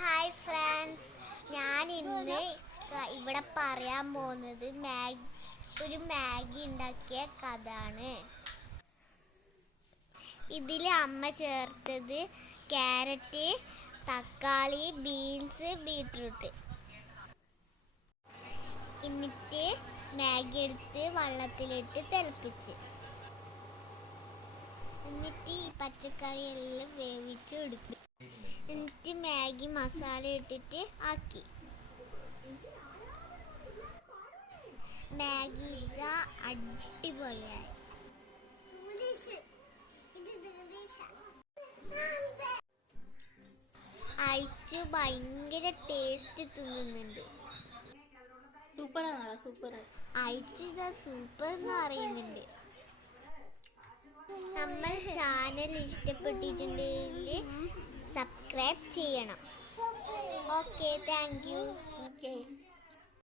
Hi friends, ഞാൻ ഇന്ന് ഇവിടെ പറയാൻ പോകുന്നത് ഒരു മാഗി ഉണ്ടാക്കിയ കഥയാണ്. ഇതിൽ അമ്മ ചേർത്തത് ക്യാരറ്റ്, തക്കാളി, ബീൻസ്, ബീട്രൂട്ട്. എന്നിട്ട് മാഗി എടുത്ത് വെള്ളത്തിലിട്ട് തിളപ്പിച്ച്, എന്നിട്ട് ഈ പച്ചക്കറി എല്ലാം വേവിച്ച് എടുക്കും. എന്നിട്ട് മാഗി മസാല ഇട്ടിട്ട് ആക്കി. മാഗി ഇതാ അടിപൊളിയായി. അയച്ചു ഭയങ്കര ടേസ്റ്റ് തിന്നുന്നുണ്ട്. അയച്ചു ഇതാ സൂപ്പർ എന്ന് പറയുന്നുണ്ട്. നമ്മൾ ചാനൽ ഇഷ്ടപ്പെട്ടിട്ടുണ്ടെങ്കിൽ സബ്സ്ക്രൈബ് ചെയ്യണം. Okay, thank you.